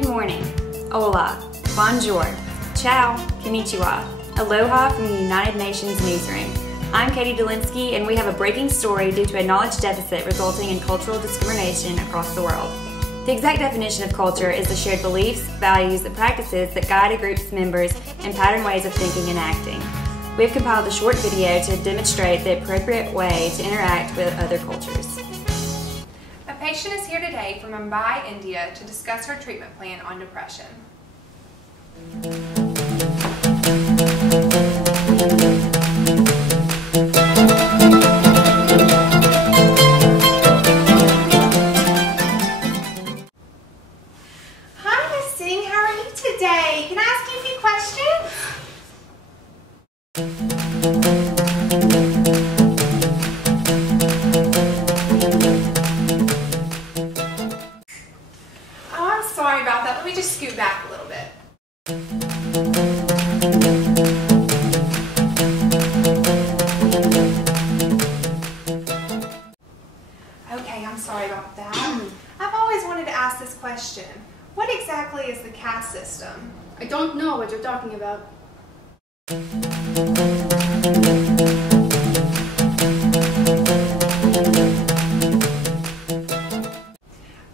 Good morning, hola, bonjour, ciao, konnichiwa, aloha from the United Nations newsroom. I'm Katie Dolinsky, and we have a breaking story due to a knowledge deficit resulting in cultural discrimination across the world. The exact definition of culture is the shared beliefs, values, and practices that guide a group's members and pattern ways of thinking and acting. We have compiled a short video to demonstrate the appropriate way to interact with other cultures. A patient is here today from Mumbai, India to discuss her treatment plan on depression. Hi, Miss Singh. How are you today? Can I ask you a few questions? Oh, I'm sorry about that. Let me just scoot back a little bit. Okay, I'm sorry about that. I've always wanted to ask this question. What exactly is the caste system? I don't know what you're talking about.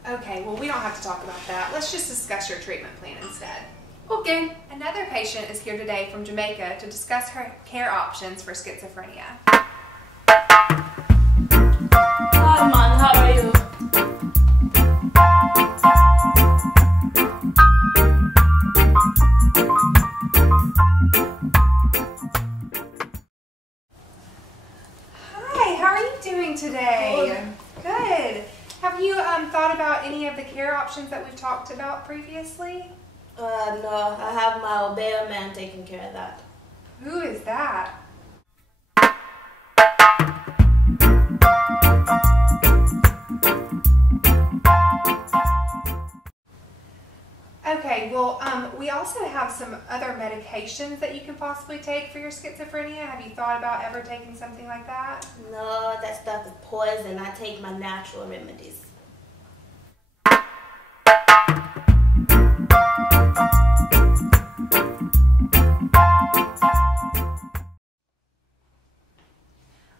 Okay, well, we don't have to talk about that. Let's just discuss your treatment plan instead. Okay. Another patient is here today from Jamaica to discuss her care options for schizophrenia. Hi, man. How are you? Hi, how are you doing today? Good. Have you thought about any of the care options that we've talked about previously? No, I have my Obeah man taking care of that. Who is that? Okay, well, we also have some other medications that you can possibly take for your schizophrenia. Have you thought about ever taking something like that? No, that stuff is poison. I take my natural remedies.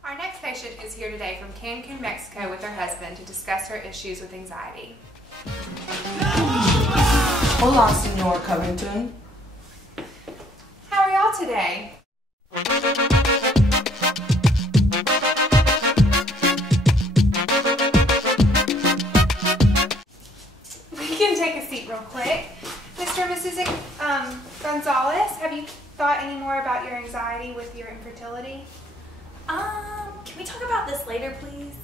Our next patient is here today from Cancun, Mexico with her husband to discuss her issues with anxiety. Hola, Senor Covington. How are y'all today? We can take a seat real quick. Mr. and Mrs. Gonzalez, have you thought any more about your anxiety with your infertility? Can we talk about this later, please?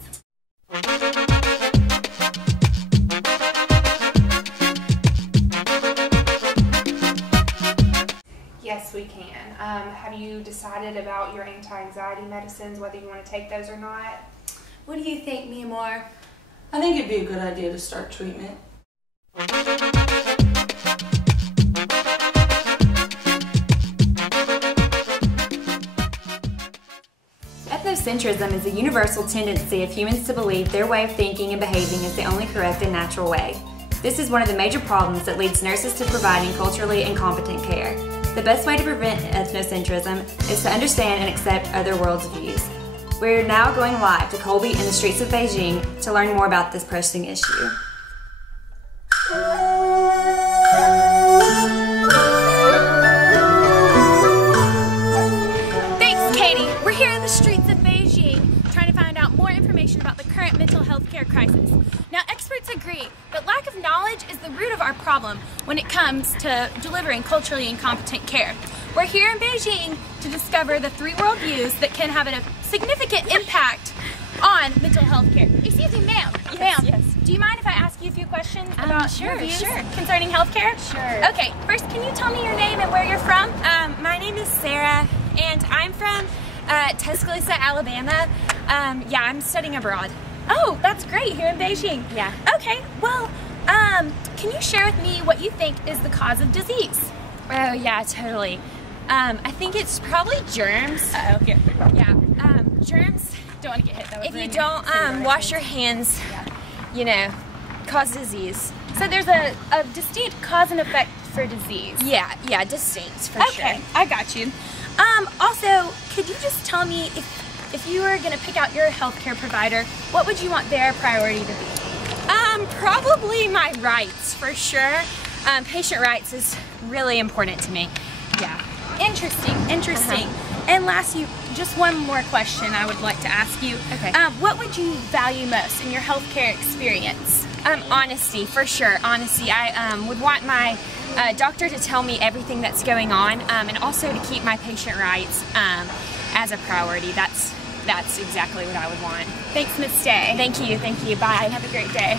Yes, we can. Have you decided about your anti-anxiety medicines, whether you want to take those or not? What do you think, mi amor? I think it'd be a good idea to start treatment. Ethnocentrism is a universal tendency of humans to believe their way of thinking and behaving is the only correct and natural way. This is one of the major problems that leads nurses to providing culturally incompetent care. The best way to prevent ethnocentrism is to understand and accept other worlds' views. We're now going live to Colby in the streets of Beijing to learn more about this pressing issue. Thanks, Katie. We're here in the streets of Beijing trying to find out more information about the current mental health care crisis. Now, experts agree that lack of knowledge is the root of our problem when it comes to delivering culturally incompetent care. We're here in Beijing to discover the three worldviews that can have a significant impact on mental health care. Excuse me, ma'am. Yes. Do you mind if I ask you a few questions about your views sure. concerning healthcare? Sure. Okay, first, can you tell me your name and where you're from? My name is Sarah, and I'm from Tuscaloosa, Alabama. Yeah, I'm studying abroad. Oh, that's great, here in Beijing. Yeah. Okay, well, can you share with me what you think is the cause of disease? Oh, yeah, totally. I think it's probably germs. Here. Yeah, germs. Don't want to get hit though. If you don't wash your hands, you know, cause disease. So there's a distinct cause and effect for disease. Yeah, distinct for Okay, sure. I got you. Also, could you just tell me if you were gonna pick out your healthcare provider, what would you want their priority to be? Probably my rights for sure. Patient rights is really important to me. Yeah. Interesting. And lastly, just one more question I would like to ask you. Okay. What would you value most in your healthcare experience? Honesty, for sure. Honesty. I would want my doctor to tell me everything that's going on, and also to keep my patient rights as a priority. That's exactly what I would want. Thanks, Ms. Day. Thank you. Bye. Have a great day.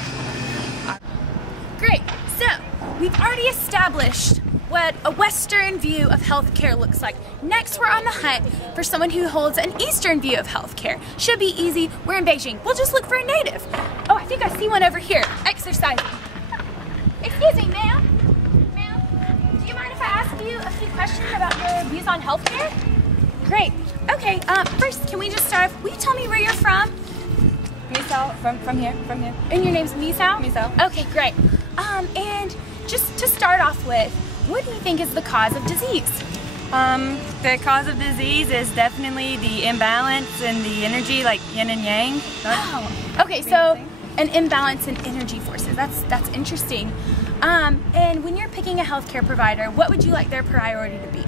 Great. So, we've already established what a Western view of healthcare looks like. Next, we're on the hunt for someone who holds an Eastern view of healthcare. Should be easy. We're in Beijing. We'll just look for a native. Oh, I think I see one over here, exercising. Excuse me, ma'am. Ma'am, do you mind if I ask you a few questions about your views on healthcare? Great. Okay, first, can we just start off, will you tell me where you're from? Misao, from here. And your name's Misao? Misao. Okay, great. And just to start off with, what do you think is the cause of disease? The cause of disease is definitely the imbalance in the energy, like yin and yang. Oh, okay, so an imbalance in energy forces. That's interesting. And when you're picking a healthcare provider, what would you like their priority to be?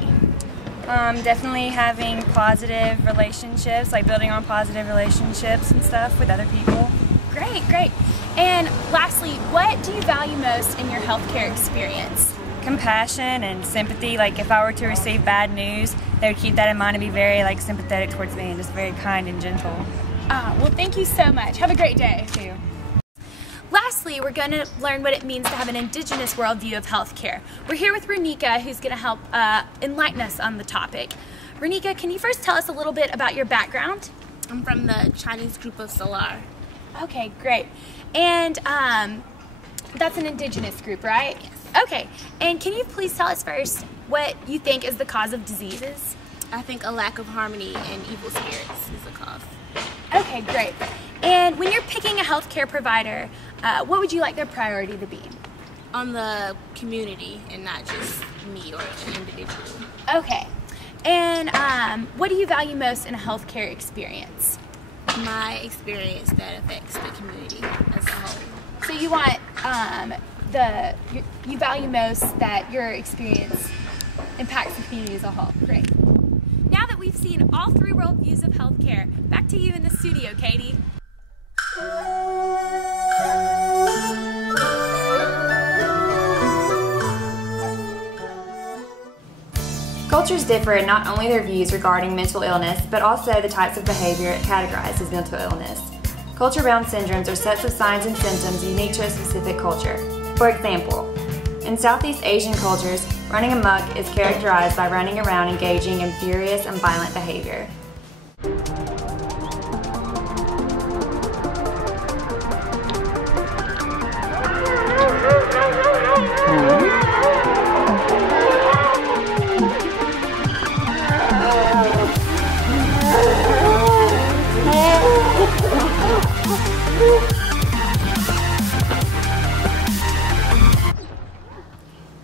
Definitely having positive relationships, like building on positive relationships and stuff with other people. Great. And lastly, what do you value most in your healthcare experience? Compassion and sympathy. Like if I were to receive bad news, they would keep that in mind and be very sympathetic towards me and just very kind and gentle. Well, thank you so much. Have a great day. Too. Lastly, we're going to learn what it means to have an indigenous worldview of healthcare. We're here with Renika, who's going to help enlighten us on the topic. Renika, can you first tell us a little bit about your background? I'm from the Chinese group of Salar. Okay, great. And that's an indigenous group, right? Yes. Okay, and can you please tell us first what you think is the cause of diseases? I think a lack of harmony and evil spirits is the cause. Okay, great. And when you're picking a healthcare provider, what would you like their priority to be? On the community and not just me or an individual. Okay. And what do you value most in a healthcare experience? My experience that affects the community as a whole. So you want you value most that your experience impacts the community as a whole. Great. Now that we've seen all three worldviews of healthcare, back to you in the studio, Katie. Cultures differ in not only their views regarding mental illness, but also the types of behavior categorized as mental illness. Culture-bound syndromes are sets of signs and symptoms unique to a specific culture. For example, in Southeast Asian cultures, running amok is characterized by running around engaging in furious and violent behavior.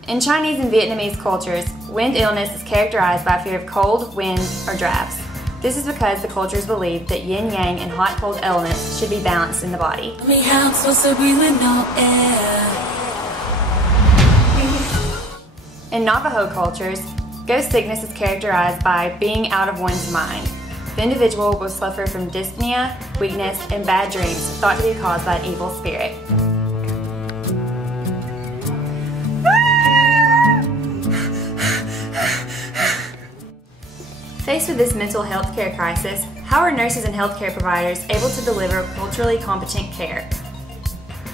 In Chinese and Vietnamese cultures, wind illness is characterized by fear of cold, wind, or drafts. This is because the cultures believe that yin-yang and hot-cold elements should be balanced in the body. In Navajo cultures, ghost sickness is characterized by being out of one's mind. The individual will suffer from dyspnea, weakness, and bad dreams thought to be caused by an evil spirit. Faced with this mental health care crisis, how are nurses and healthcare providers able to deliver culturally competent care?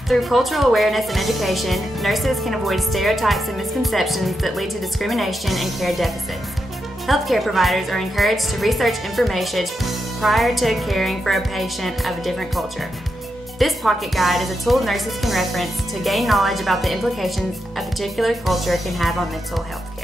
Through cultural awareness and education, nurses can avoid stereotypes and misconceptions that lead to discrimination and care deficits. Healthcare providers are encouraged to research information prior to caring for a patient of a different culture. This pocket guide is a tool nurses can reference to gain knowledge about the implications a particular culture can have on mental health care.